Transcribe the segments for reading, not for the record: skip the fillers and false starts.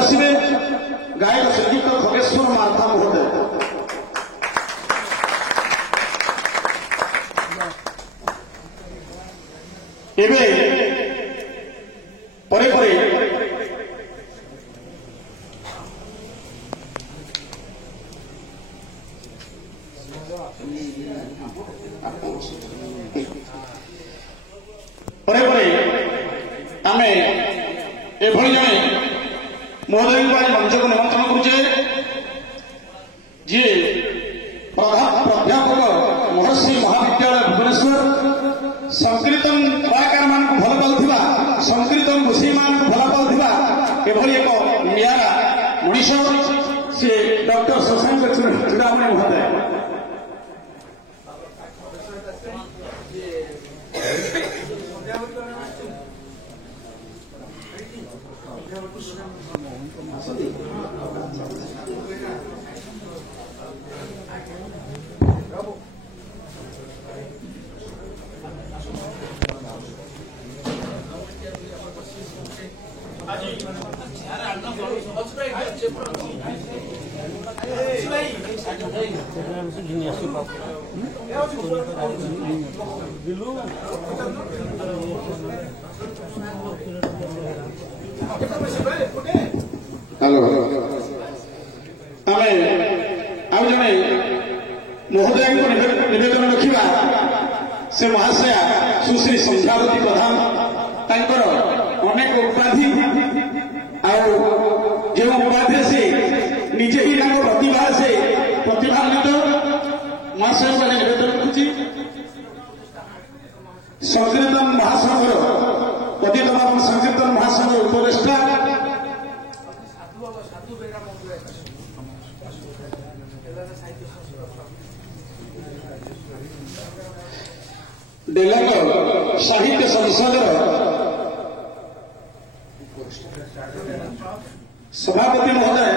ଆସିବେ ଗାୟକ ଶ୍ରୀଯୁକ୍ତ ଖଗେଶ୍ୱର ମାର୍ଥା ମହୋଦୟ। ଏବେ ପରେ ପରେ आमे एभली जड़े महोदय को आज मंच को निमंत्रण करुचे जी प्राध्यापक महर्षि महाविद्यालय भुवनेश्वर संकीर्तन कलाकार मान भल पाउथिबा संकीर्तन गोसाई मान भल पाउथिबा एभली एक नियारा मनीष से डॉक्टर शशांक चूड़ामणि महोदय। हेलो आमे आउ जने महोदय को निवेदन रखिबा से महाशया सुश्री संध्यावती प्रधान तांकर अनेक उपाधि जो उपाधि से निजे ही प्रतिभा से प्रतिभान्वित महाशय को निवेदन करुच्ची संकीर्तन महासंघर पतितपावन संकीर्तन महासंघर उपदेष्टा डेलांग साहित्य संसद सभापति महोदय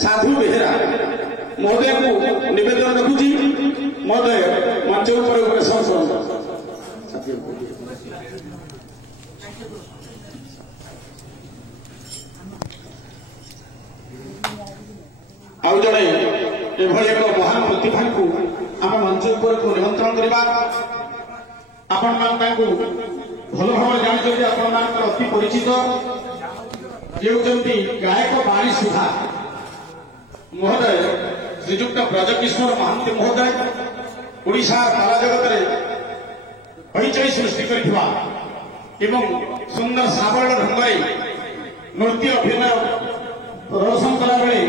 साधु बेहेरा महोदय को निवेदन रखुची महोदय मंच पर आउ जड़े एभली एक महान प्रतिभा को आम मंच पर निमंत्रण करवा आपण मान भल भाव जानते आपण अति परिचित जो गायक बाणी सुधा महोदय श्रीजुक्त ब्रजकिशोर महांती महोदय ओडिशा कला जगत में हईचई सृष्टि करथिबा एवं सुंदर सावरण ढंग नृत्य अभिनय प्रदर्शन कला बेले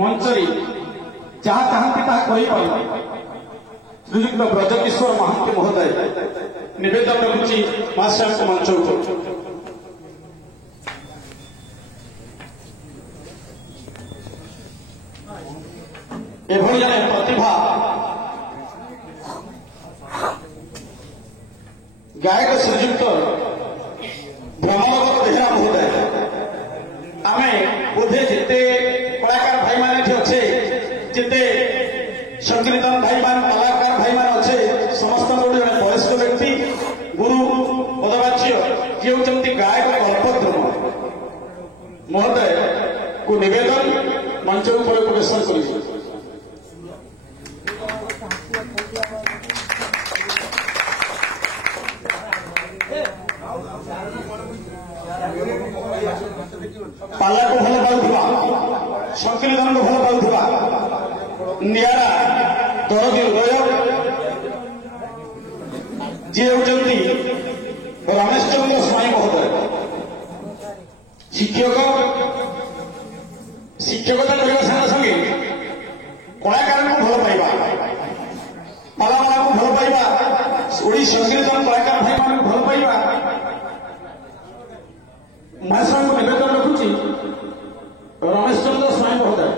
मंचरी जहाँ चाहती ताहा कहिपारे श्रीजुक्त ब्रजकिशोर महांती महोदय निवेदन रखुची महाशय को मंच उपर एभली जने प्रतिभा गायक श्रीजुक्त ब्रह्मलोक बेहेरा महोदय आमे बोधे जिते कलाकार भाई माने अच्छे जिते संकीर्तन भाई मान कलाकार भाई मान अच्छे समस्त जड़े वयस्क व्यक्ति गुरु पदवाच्य जी होती गायक कल्पद्रुम महोदय को निवेदन मंच पर प्रदर्शन कर पाला को भल पाउथिबा संकीर्तन को भल पाउथिबा नियारा दरदी हृदय जी होती रमेश चंद्र स्वाई महोदय शिक्षकता करने संगे संगे कलाकार को भल पाइबा पाला माला को भल पाइबा ओडी संकीर्तन कलाकार भाई मान भल पाइबा महाशय को निवेदन रखुची रमेश चंद्र स्वाई महोदय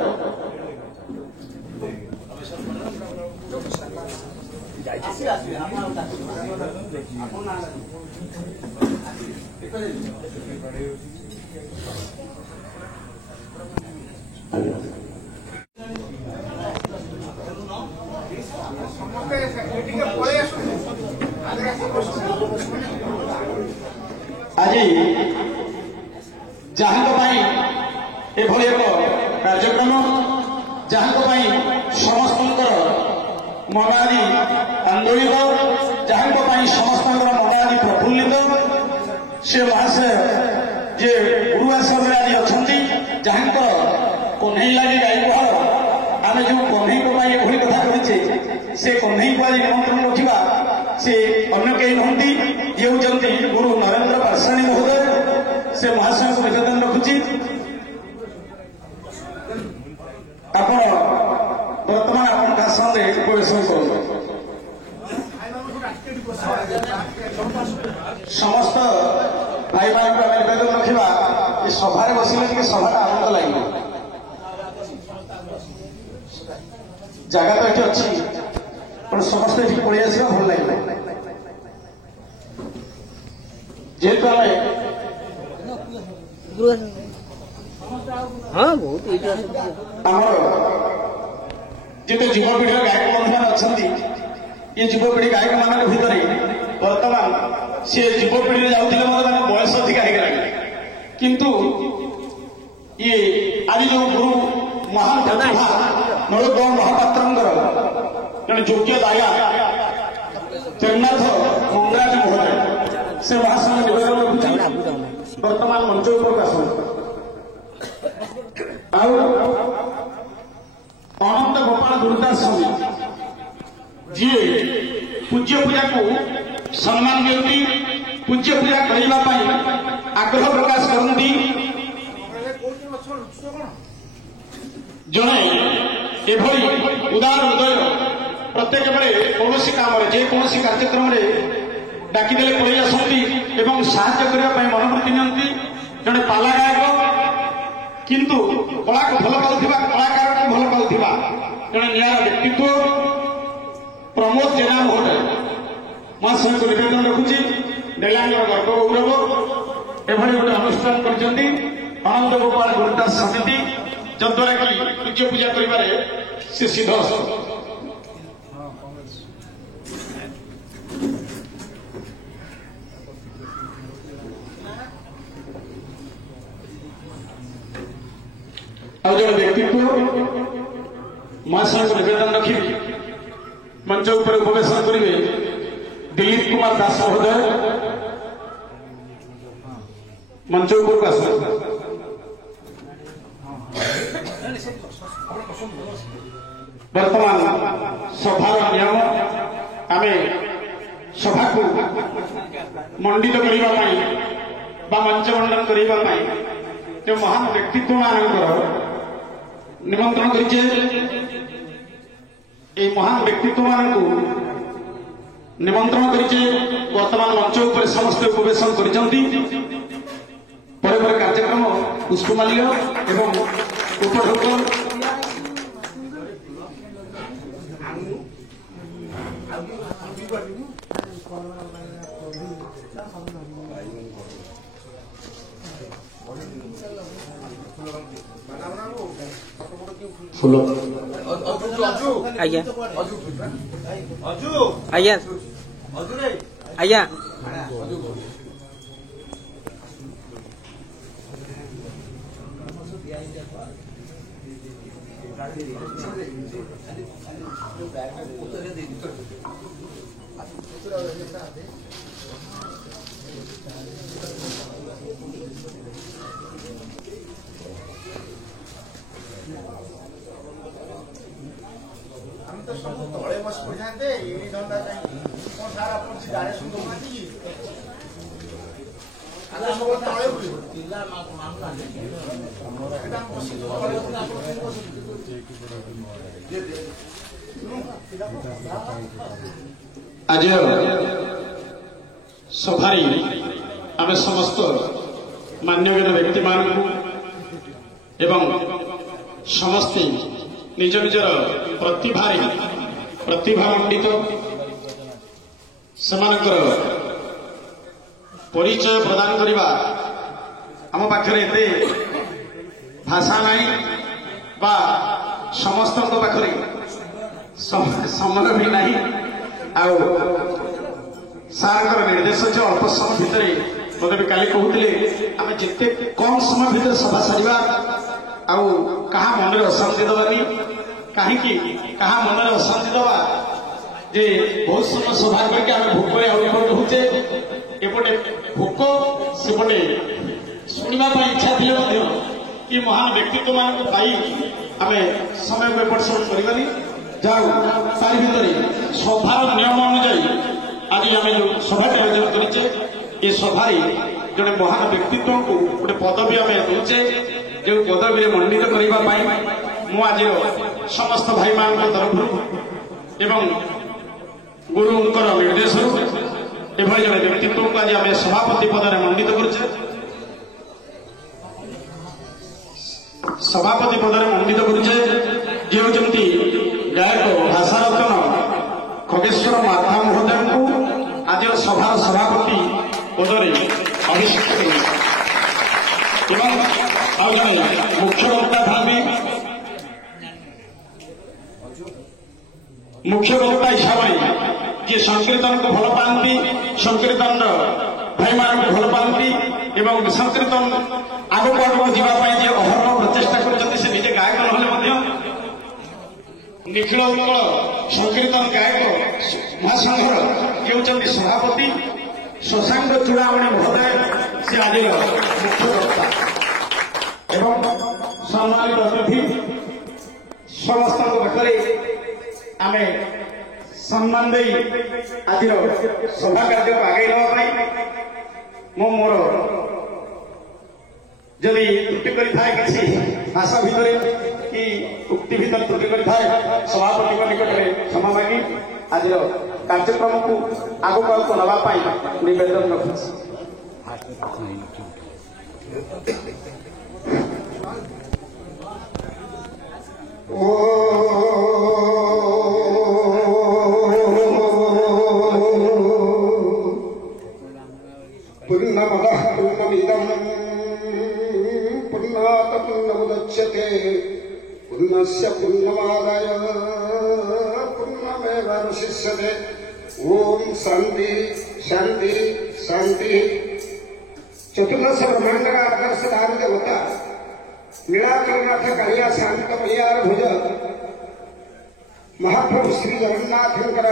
आज जहाँ एभली एक कार्यक्रम जहाँ समस्त मन आदि आंदोलित जहाँ समस्त मन आदि प्रफुल्लित से महाशय जे गुरु आश्रम आज अच्छा जहाँ कन्हई लगे गाई गुहार आम जो कन्हई को कथा करें से कन्हई को आज निमंत्रण रखा से अन्य कई नुहति ये होती गुरु नरेंद्र पाषाणी महोदय से महाशय को निवेदन रखुची बर्तमान आप भाषण उपवेशन कर समस्त भाई भाई को निवेदन रखा ये सभार बसले सभा आनंद लगे जगह तो ये अच्छी समस्ते ये पलि आसा भल लगे जेहेतु आमर जिते युवपीढ़ी गायक बंधु मैंने अच्छा ये युवपीढ़ी गायक मान भितर बर्तमान सी युवपीढ़ी जाऊे बयस अधिका हो किंतु ये आज जो गुरु महान प्रतिभा नरोत्तम महापात्र जन योग्य दाया जगन्नाथ मंगराज महोदय से महाशय निवेदन रखुच्छी बर्तमान मंच उपरक आस अनंत गोपाल गुरुदास स्वामी जी पूज्य पूजा को सम्मान दिखती पूज्य पूजा करने आग्रह प्रकाश करती जड़े एभली उदार हृदय प्रत्येक बेले कौन काम जेकोसी कार्यक्रम डाकिदेले पलि आसती एवं साहाय्य करने मनोवृत्ति नियंती जड़े पाला गायक किंतु कला को भल पाउथिबा कलाकार को भल पाउथिबा जड़े नियार व्यक्तित्व प्रमोद जेना महोदय महाशय को निवेदन रखुची डेलांगर गर्व गौरव एभली गोटे अनुष्ठान करछन्ती आनंद गोपाल गुरुदास समिति जद्वारा कि पूज्य पूजा करिबारे से सिद्ध और जो व्यक्तित्व महाशय को निवेदन रखी मंच उपर उपवेशन करेंगे दिलीप कुमार दास महोदय मंच उपर आस वर्तमान सभार नियम आम सभा को मंडित करने मंच मंडन करने जो महान व्यक्तित्व मानकर निमंत्रण करिए महान व्यक्तित्व मान को निमंत्रण करिए वर्तमान मंच उपर समस्त उपवेशन कर कार्यक्रम पुष्पमाल्य एवं उपढौक फूल आज्ञा आज्ञा आज्ञा तले बस पड़े धंदा कौन सारा गाड़ी सुंदर आज सभारी आम समस्त मान्यगण्य व्यक्ति मान एवं समस्ते निज निजर प्रतिभामंडित सेमानकर परिचय प्रदान करने आम पाखे एते भाषा नहीं बा समस्त पाखे समय भी नहीं आउ सार निर्देश अच्छे अल्प समय भितर मत भी काली कहते आम जिते कम समय भितर सभा सारा ଆଉ କାହା ମନରେ ଅଶାନ୍ତି ଦେବାନି। କାହିଁକି କାହା ମନରେ ଅଶାନ୍ତି ଦେବା ଯେ ବହୁତ ସମୟ ସଭା କରିକି ଆମେ ଭୋକରେ ଆଉ ଏପଟେ ରହୁଛେ, ଏପଟେ ଭୋକ ସେପଟେ ଶୁଣିବା ପାଇଁ ଇଚ୍ଛା ଥିଲେ ମଧ୍ୟ କି ମହାନ ବ୍ୟକ୍ତିତ୍ୱ ମାନଙ୍କୁ ପାଇ ଆମେ ସମୟକୁ ଏପଟ ସେପଟ କରିବାନି। ଯାଉ ତାରି ଭିତରେ ସଭାର ନିୟମ ଅନୁଯାୟୀ ଆଜି ଆମେ ଯେଉଁ ସଭାଟି ଆୟୋଜନ କରିଛେ, ଏ ସଭାରେ ଜଣେ ମହାନ ବ୍ୟକ୍ତିତ୍ୱଙ୍କୁ ଗୋଟେ ପଦବୀ ଆମେ ଦେଉଛେ। ଯେଉଁ ପଦବୀରେ ମଣ୍ଡିତ କରିବା ପାଇଁ ମୁଁ ଆଜିର ସମସ୍ତ ଭାଇମାନଙ୍କ ତରଫରୁ ଏବଂ ଗୁରୁଙ୍କର ନିର୍ଦ୍ଦେଶରୁ ଏଭଳି ଜଣେ ବ୍ୟକ୍ତିତ୍ୱଙ୍କୁ ଆଜି ଆମେ ସଭାପତି ପଦରେ ମଣ୍ଡିତ କରୁଛେ। ସଭାପତି ପଦରେ ମଣ୍ଡିତ କରୁଛେ ଯିଏ ହେଉଛନ୍ତି ଗାୟକ ଭାଷାରତ୍ନ ଖଗେଶ୍ୱର ମାଥା ମହୋଦୟଙ୍କୁ ଆଜିର ସଭାର ସଭାପତି ପଦରେ ଅଭିଷିକ୍ତ କରୁଛେ। ଏବଂ ଆଉ ଜଣେ ମୁଖ୍ୟ ବକ୍ତା ଭାବି ମୁଖ୍ୟ ବକ୍ତା ହିସାବରେ ଯିଏ ସଂକୀର୍ତ୍ତନକୁ ଭଲ ପାଆନ୍ତି, ସଂକୀର୍ତ୍ତନର ଭାଇମାନଙ୍କୁ ଭଲ ପାଆନ୍ତି ଏବଂ ସଂକୀର୍ତ୍ତନ ଆଗକୁ ଆଗକୁ ଯିବା ପାଇଁ ଯିଏ ଅହରହ ପ୍ରଚେଷ୍ଟା କରୁଛନ୍ତି, ସେ ନିଜେ ଗାୟକ ନହେଲେ ମଧ୍ୟ ନିଖିଳ ଉତ୍କଳ ସଂକୀର୍ତ୍ତନ ଗାୟକ ମହାସଂଘର ଯିଏ ହେଉଛନ୍ତି ସଭାପତି ଶଶାଙ୍କ ଚୂଡ଼ାମଣି ମହୋଦୟ, ସେ ଆଜିର ମୁଖ୍ୟ ବକ୍ତା ଏବଂ ସମ୍ମାନିତ ଅତିଥି ସମସ୍ତଙ୍କ ପାଖରେ ଆମେ ସମ୍ମାନ ଦେଇ ଆଜିର ସଭା କାର୍ଯ୍ୟକୁ ଆଗେଇ ନେବା ପାଇଁ ମୁଁ ମୋର ଯଦି ତ୍ରୁଟି କରିଥାଏ କିଛି ଭାଷା ଭିତରେ କି ଉକ୍ତି ଭିତରେ ତ୍ରୁଟି କରିଥାଏ ସଭାପତିଙ୍କ ନିକଟରେ କ୍ଷମା ମାଗି ଆଜିର କାର୍ଯ୍ୟକ୍ରମକୁ ଆଗକୁ ଆଗକୁ ନେବା ପାଇଁ ନିବେଦନ ରଖୁଛି। पूर्णमदः पूर्णमिदं पूर्णात् पूर्णमुदच्यते पूर्णस्य पूर्णमादाय पूर्णमेवावशिष्यते। ओम शांति शांति शांति। चतुर्दश ब्रह्मांड का आदर्शधारी देवता नीलाचलनाथ कालिया शांत मैयार भुज महाप्रभु श्री जगन्नाथंकर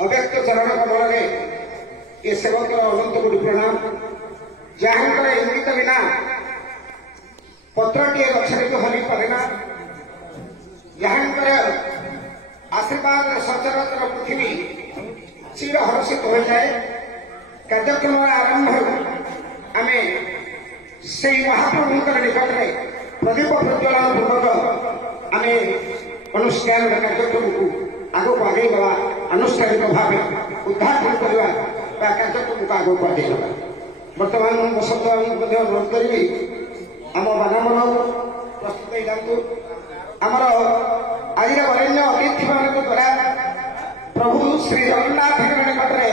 अव्यक्त चरण कमल ये सेवक अनंत गुरु प्रणाम। जहां इंगित बिना पत्रटीए गछरे को हली पड़ेना, जहां आशीर्वाद सचराचर पृथ्वी चिर हर्षित हो जाए। कार्यक्रम आरंभ आम से महाप्रभु निकट में प्रदीप प्रज्वलन पूर्वक आम अनुष्ठान कार्यक्रम को आगे आगे गवा आनुष्ठानिक भाव उद्घाटन करवा कार्यक्रम को आगे आगे गवा। बर्तमान बसंत अनुरोध करी आम बानामन प्रस्तुत आमर आज वरेण्य अतिथि मान द्वारा प्रभु श्री जगन्नाथ निकट में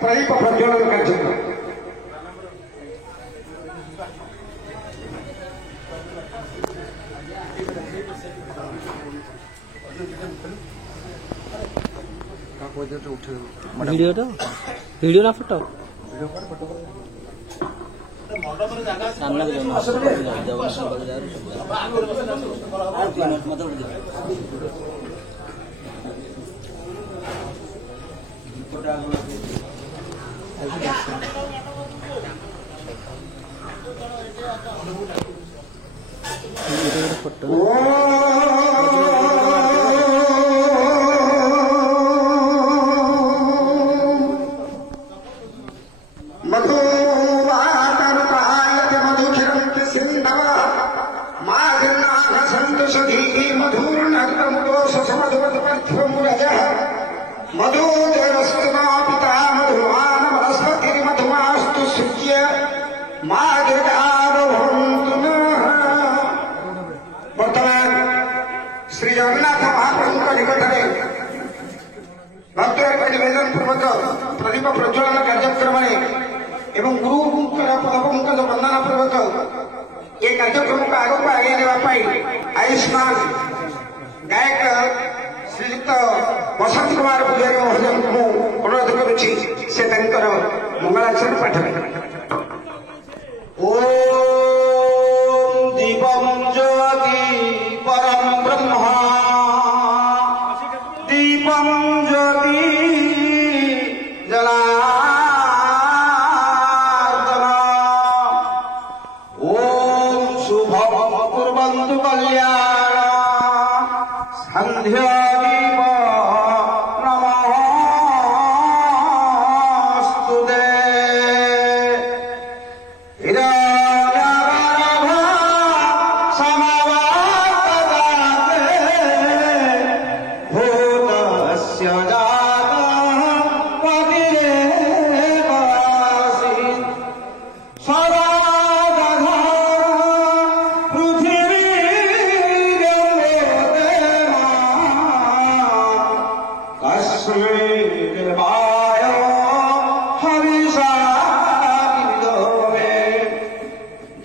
प्रदीप प्रज्वलन कार्यक्रम वीडियो ना फोटो श्री जगन्नाथ महाप्रभु का निकट में भक्त निवेदन पूर्वक प्रदीप प्रज्वलन कार्यक्रम एवं गुरु पदपंकज वंदना पूर्वक ये कार्यक्रम को आगे को आगे नापी आयुष्मान गायक श्रीयुक्त बसंत कुमार पुजारी महोदय को अनुरोध करुच्ची से मंगलाचरण पाठ में। ओम दीप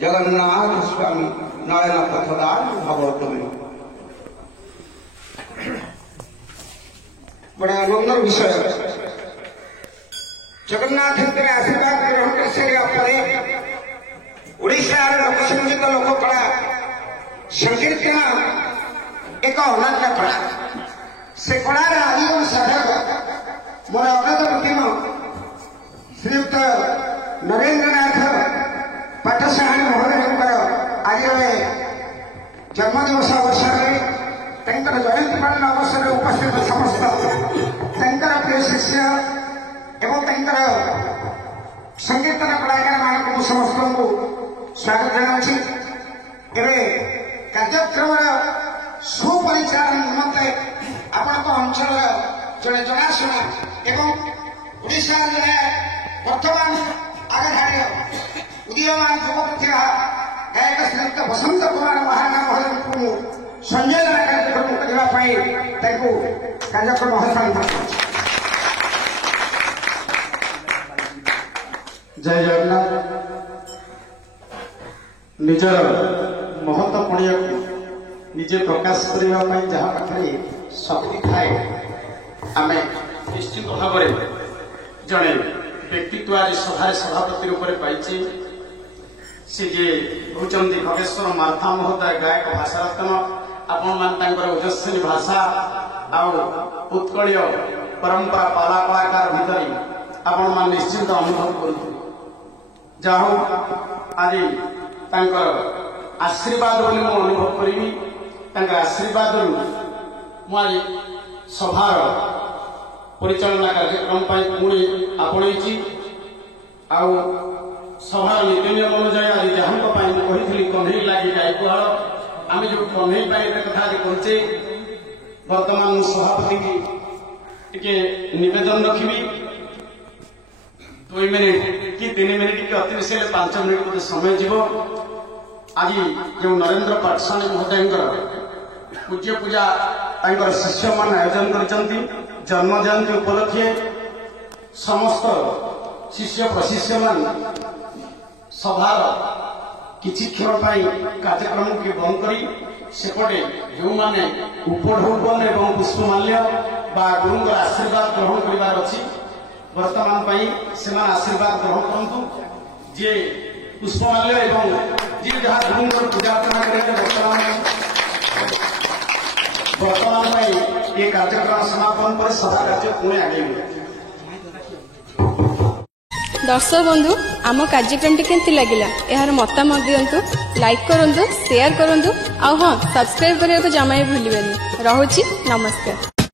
जगन्नाथ स्वामी नयन पथदार भगवतमी बड़ा आनंदर विषय जगन्नाथ आशीर्वाद ग्रहण कर सारा पर ओडिशार लोकसंगीत लोककला संकीर्तन एक अनन्य कला से कलार आजीवन साधक मोर अनंत प्रेम श्रीयुक्त नरेंद्रनाथ पाठशाणी महोदय आज जन्मदिवस अवसर में जयंती पालन अवसर उपस्थित समस्त प्रिय शिष्य एवं संकीर्तन कलाकार मान समस्त को स्वागत जनावि कार्यक्रम सुपरिचालन निमंते आपण अंचल जड़े जनाशुना एवं ओडिशा बर्तमान आगधाड़ी उदीयमान युवक गायक श्रीयुक्त बसंत कुमार महाना महोदय को संयोजन कार्यक्रम करने कार्यक्रम हस्तांतरण। जय जगन्नाथ निजर महत्व पड़िया निजे प्रकाश करने जहाँ पाखे शक्ति थाए आम निश्चित भाव जड़े व्यक्तित्व आज सभार सभापति रूप में पाई सी जे होती भगेश्वर मार्था महोदय गायक भाषारत्न आपण मान ओजस्विनी भाषा उत्कल परंपरा पाला कलाकार भितर आपण मान निश्चिंत अनुभव करुँ जहा आज आशीर्वाद बोली मु अनुभव करी आशीर्वाद मुझे सभार परिचालना कार्यक्रम पुणी आपणई सभार नीति नियम अनुजाई आज जहाँ कही कन्हई लगी गाई गुहाल आम जो कन्हई कथा कहे बर्तमान सभापति की निवेदन रखी 2 मिनिट कि 3 मिनिट कि अति विषय 5 मिनिट मत समय जीव आज जो नरेंद्र पाठशाणी महोदय पूज्य पूजा शिष्य मान आयोजन कर जन्म जयंती उपलक्षे समस्त शिष्य प्रशिष्य मान सभार किछि क्षण कार्यक्रम के बंद कर सेपटे जो माने उपढौकन एवं पुष्पमाल्य बा गुरुंग आशीर्वाद ग्रहण करिवार अछि वर्तमान से आशीर्वाद ग्रहण करतु जे पुष्पमाल्य एवं जी जहाँ गुरुंग पूजा अर्चना करेंगे वर्तमान ये कार्यक्रम समापन पर सभा कार्य पुणे आगे। दर्शक बंधु आम कार्यक्रम केमती लगिला यार मतामत दिंतु लाइक करूँ शेयर करूँ आ हाँ सब्सक्राइब करने को जमा भी भूलिए। रहुची नमस्कार।